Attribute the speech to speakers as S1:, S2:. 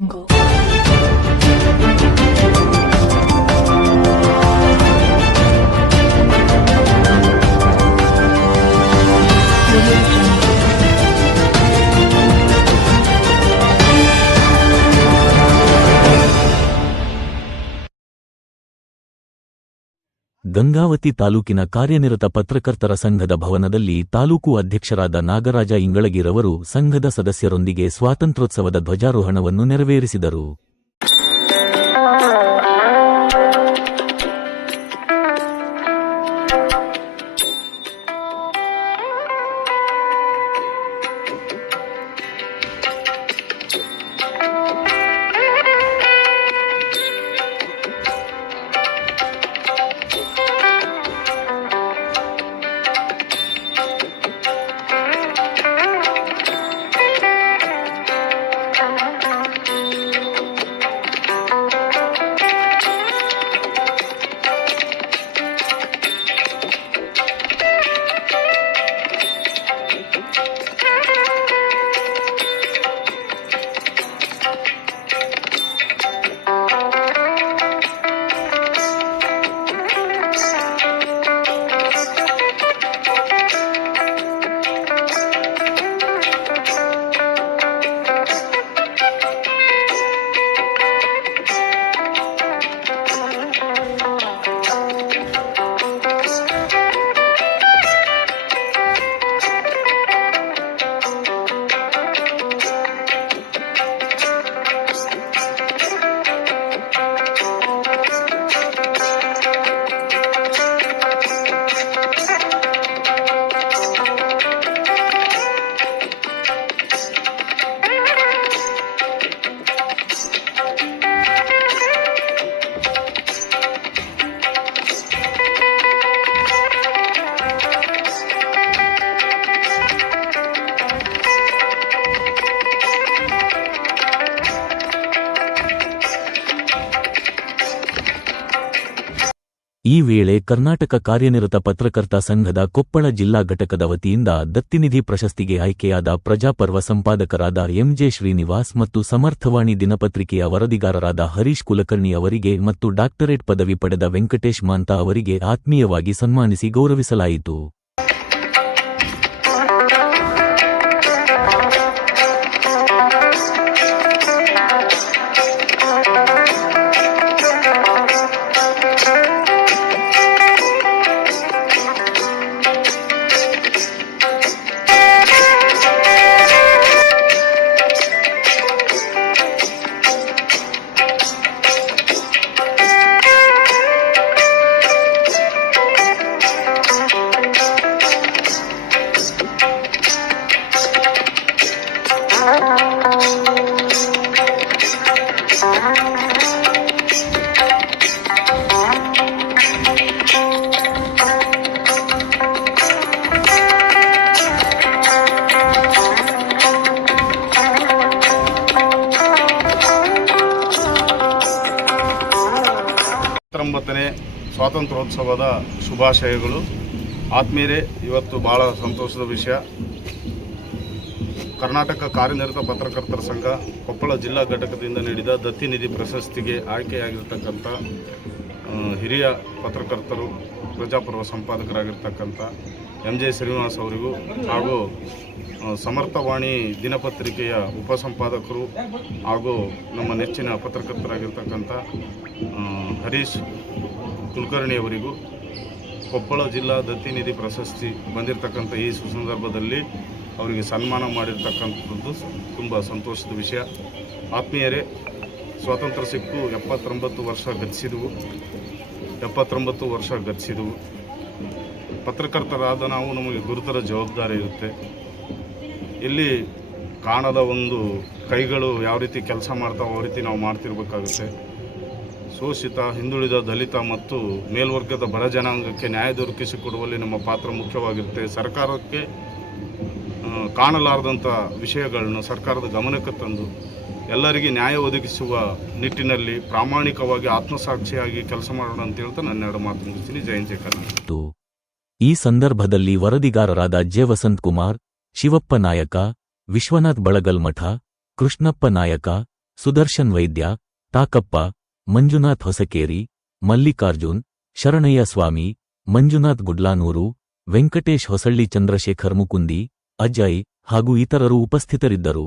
S1: 안녕하 세.
S2: ಗಂಗಾವತಿ ತಾಲೂಕಿನ ಕಾರ್ಯನಿರತ ಪತ್ರಕರ್ತರ ಸಂಘದ ಭವನದಲ್ಲಿ ತಾಲೂಕು ಅಧ್ಯಕ್ಷರಾದ ನಾಗರಾಜ ಇಂಗಳಗಿರವರು ಸಂಘದ ಸದಸ್ಯರೊಂದಿಗೆ ಸ್ವಾತಂತ್ರ್ಯೋತ್ಸವದ ಧ್ವಜಾರೋಹಣವನ್ನು ನೆರವೇರಿಸಿದರು. ಈ ವೇಳೆ ಕರ್ನಾಟಕ ಕಾರ್ಯನಿರತ ಪತ್ರಕರ್ತ ಸಂಘದ ಕೊಪ್ಪಳ ಜಿಲ್ಲಾ ಘಟಕದ ವತಿಯಿಂದ ದತ್ತಿನಿಧಿ ಪ್ರಶಸ್ತಿಗೆ ಆಯ್ಕೆಯಾದ ಪ್ರಜಾಪರ್ವ ಸಂಪಾದಕರಾದ ಎಂಜೆ ಶ್ರೀನಿವಾಸ್ ಮತ್ತು ಸಮರ್ಥವಾಣಿ ದಿನಪತ್ರಿಕೆಯ ವರದಿಗಾರರಾದ ಹರೀಶ್ ಕುಲಕರ್ಣಿ ಅವರಿಗೆ ಮತ್ತು ಡಾಕ್ಟರೇಟ್ ಪದವಿ ಪಡೆದ ವೆಂಕಟೇಶ್ ಮಾಂತಾ ಅವರಿಗೆ ಆತ್ಮೀಯವಾಗಿ ಸನ್ಮಾನಿಸಿ ಗೌರವಿಸಲಾಯಿತು.
S3: ಹತ್ತೊಂಬತ್ತನೇ ಸ್ವಾತಂತ್ರ್ಯೋತ್ಸವದ ಶುಭಾಶಯಗಳು. ಆತ್ಮೀಯರೇ, ಇವತ್ತು ಭಾಳ ಸಂತೋಷದ ವಿಷಯ. ಕರ್ನಾಟಕ ಕಾರ್ಯನಿರತ ಪತ್ರಕರ್ತರ ಸಂಘ ಕೊಪ್ಪಳ ಜಿಲ್ಲಾ ಘಟಕದಿಂದ ನೀಡಿದ ದತ್ತಿನಿಧಿ ಪ್ರಶಸ್ತಿಗೆ ಆಯ್ಕೆಯಾಗಿರ್ತಕ್ಕಂಥ ಹಿರಿಯ ಪತ್ರಕರ್ತರು ಪ್ರಜಾಪರ್ವ ಸಂಪಾದಕರಾಗಿರ್ತಕ್ಕಂಥ ಎಂ ಜೆ ಶ್ರೀನಿವಾಸ್ ಅವರಿಗೂ ಹಾಗೂ ಸಮರ್ಥವಾಣಿ ದಿನಪತ್ರಿಕೆಯ ಉಪಸಂಪಾದಕರು ಹಾಗೂ ನಮ್ಮ ನೆಚ್ಚಿನ ಪತ್ರಕರ್ತರಾಗಿರ್ತಕ್ಕಂಥ ಹರೀಶ್ ಕುಲಕರ್ಣಿ ಅವರಿಗೂ ಕೊಪ್ಪಳ ಜಿಲ್ಲಾ ದತ್ತಿನಿಧಿ ಪ್ರಶಸ್ತಿ ಬಂದಿರತಕ್ಕಂಥ ಈ ಸುಸಂದರ್ಭದಲ್ಲಿ ಅವರಿಗೆ ಸನ್ಮಾನ ಮಾಡಿರ್ತಕ್ಕಂಥದ್ದು ತುಂಬ ಸಂತೋಷದ ವಿಷಯ. ಆತ್ಮೀಯರೇ, ಸ್ವಾತಂತ್ರ್ಯ ಸಿಕ್ಕು ಎಪ್ಪತ್ತೊಂಬತ್ತು ವರ್ಷ ಗತಿಸಿದವು. ಎಪ್ಪತ್ತೊಂಬತ್ತು ವರ್ಷ ಗತಿಸಿದವು ಪತ್ರಕರ್ತರಾದ ನಾವು ನಮಗೆ ಗುರುತರ ಜವಾಬ್ದಾರಿ ಇರುತ್ತೆ. ಇಲ್ಲಿ ಕಾಣದ ಒಂದು ಕೈಗಳು ಯಾವ ರೀತಿ ಕೆಲಸ ಮಾಡ್ತಾವೆ ಆ ರೀತಿ ನಾವು ಮಾಡ್ತಿರ್ಬೇಕಾಗುತ್ತೆ. ಶೋಷಿತ, ಹಿಂದುಳಿದ ದಲಿತ ಮತ್ತು ಮೇಲ್ವರ್ಗದ ಬಡ ಜನಾಂಗಕ್ಕೆ ನ್ಯಾಯ ದೊರಕಿಸಿಕೊಡುವಲ್ಲಿ ನಮ್ಮ ಪಾತ್ರ ಮುಖ್ಯವಾಗಿರುತ್ತೆ. ಸರ್ಕಾರಕ್ಕೆ ಕಾಣಲಾರದಂಥ ವಿಷಯಗಳನ್ನು ಸರ್ಕಾರದ ಗಮನಕ್ಕೆ ತಂದು ಎಲ್ಲರಿಗೆ ನ್ಯಾಯ ಒದಗಿಸುವ ನಿಟ್ಟಿನಲ್ಲಿ ಪ್ರಾಮಾಣಿಕವಾಗಿ ಆತ್ಮಸಾಕ್ಷಿಯಾಗಿ ಕೆಲಸ ಮಾಡೋಣ ಅಂತ ಹೇಳ್ತಾ ನನ್ನೆರಡು ಮಾತು ಮುಗಿಸ್ತೀನಿ. ಜಯಂತ್
S2: ಶೇಖರ್ ಈ ಸಂದರ್ಭದಲ್ಲಿ ವರದಿಗಾರರಾದ ಜೆ ವಸಂತ್ ಕುಮಾರ್, ಶಿವಪ್ಪ ನಾಯಕ, ವಿಶ್ವನಾಥ್ ಬಳಗಲ್ಮಠ ಕೃಷ್ಣಪ್ಪ ನಾಯಕ, ಸುದರ್ಶನ್ ವೈದ್ಯ ತಾಕಪ್ಪ ಮಂಜುನಾಥ್ ಹೊಸಕೇರಿ, ಮಲ್ಲಿಕಾರ್ಜುನ್, ಶರಣಯ್ಯ ಸ್ವಾಮಿ, ಮಂಜುನಾಥ್ ಗುಡ್ಲಾನೂರು, ವೆಂಕಟೇಶ್ ಹೊಸಳ್ಳಿ ಚಂದ್ರಶೇಖರ್ ಮುಕುಂದಿ, ಅಜಯ್ ಹಾಗೂ ಇತರರು ಉಪಸ್ಥಿತರಿದ್ದರು.